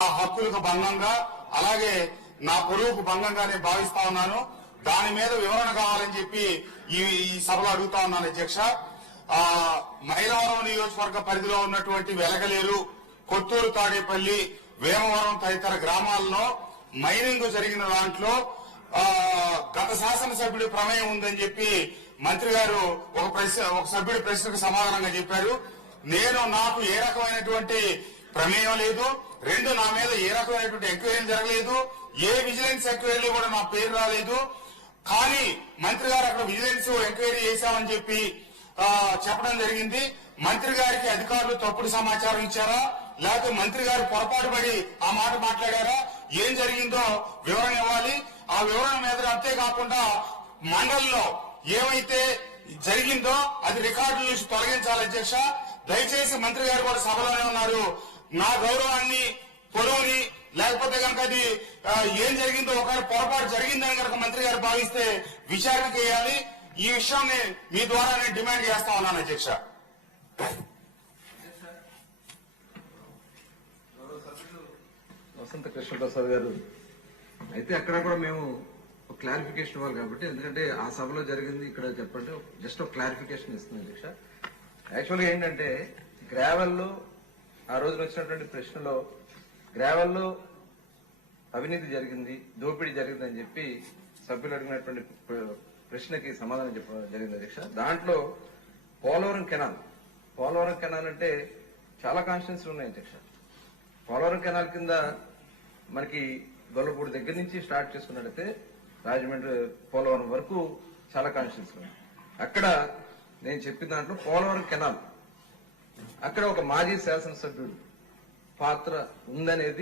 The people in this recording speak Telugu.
హక్కులకు భంగంగా అలాగే నా పొరుగుకు భంగంగా నేను భావిస్తా ఉన్నాను. దాని మీద వివరణ కావాలని చెప్పి ఈ సభలో అడుగుతా ఉన్నాను అధ్యక్ష. మైలవరం నియోజకవర్గ పరిధిలో ఉన్నటువంటి వెలగలేరు, కొత్తూరు, తాడేపల్లి, వేమవరం తదితర గ్రామాల్లో మైనింగ్ జరిగిన దాంట్లో గత శాసనసభ్యుడి ప్రమేయం ఉందని చెప్పి మంత్రి గారు ఒక సభ్యుడి ప్రశ్నకు సమాధానంగా చెప్పారు. నాకు ఏ రకమైనటువంటి ప్రమేయం లేదు, రెండు నా మీద ఏ రకమైనటువంటి ఎంక్వైరీ జరగలేదు, ఏ విజిలెన్స్ ఎంక్వైరీ కూడా నా పేరు రాలేదు. కానీ మంత్రి గారు అక్కడ విజిలెన్స్ ఎంక్వైరీ చేశామని చెప్పి చెప్పడం జరిగింది. మంత్రి గారికి అధికారులు తప్పుడు సమాచారం ఇచ్చారా, లేకపోతే మంత్రి గారు పొరపాటు పడి ఆ మాట మాట్లాడారా, ఏం జరిగిందో వివరణ ఇవ్వాలి. ఆ వివరణ మీద అంతేకాకుండా మండలిలో ఏమైతే జరిగిందో అది రికార్డుల నుంచి తొలగించాలి అధ్యక్ష. దయచేసి మంత్రి గారు కూడా సభలోనే ఉన్నారు. నా గౌరవాన్ని, పొడవుని, లేకపోతే కనుక అది ఏం జరిగిందో ఒకవేళ పొరపాటు జరిగిందని కనుక మంత్రి గారు భావిస్తే విచారణ చేయాలి. ఈ విషయాన్ని మీ ద్వారా నేను డిమాండ్ చేస్తా ఉన్నాను అధ్యక్ష. వసంత కృష్ణప్రసాద్ గారు అయితే అక్కడ కూడా మేము ఒక క్లారిఫికేషన్ ఇవ్వాలి కాబట్టి, ఎందుకంటే ఆ సభలో జరిగింది ఇక్కడ చెప్పండి, జస్ట్ ఒక క్లారిఫికేషన్ ఇస్తుంది అధ్యక్ష. యాక్చువల్గా ఏంటంటే గ్రావెల్లో ఆ రోజున వచ్చినటువంటి ప్రశ్నలో గ్రావెల్లో అవినీతి జరిగింది, దోపిడీ జరిగింది అని చెప్పి సభ్యులు అడిగినటువంటి ప్రశ్నకి సమాధానం చెప్పడం జరిగింది అధ్యక్ష. దాంట్లో పోలవరం కెనాల్ అంటే చాలా కాన్స్టిట్యున్సీలు ఉన్నాయి అధ్యక్ష. పోలవరం కెనాల్ కింద మనకి గొల్లపూడి దగ్గర నుంచి స్టార్ట్ చేసుకున్నట్టయితే రాజమండ్రి పోలవరం వరకు చాలా కాన్స్టిట్యున్సీలు ఉన్నాయి. అక్కడ నేను చెప్పిన దాంట్లో పోలవరం కెనాల్ అక్కడ ఒక మాజీ శాసనసభ్యుడు పాత్ర ఉందనేది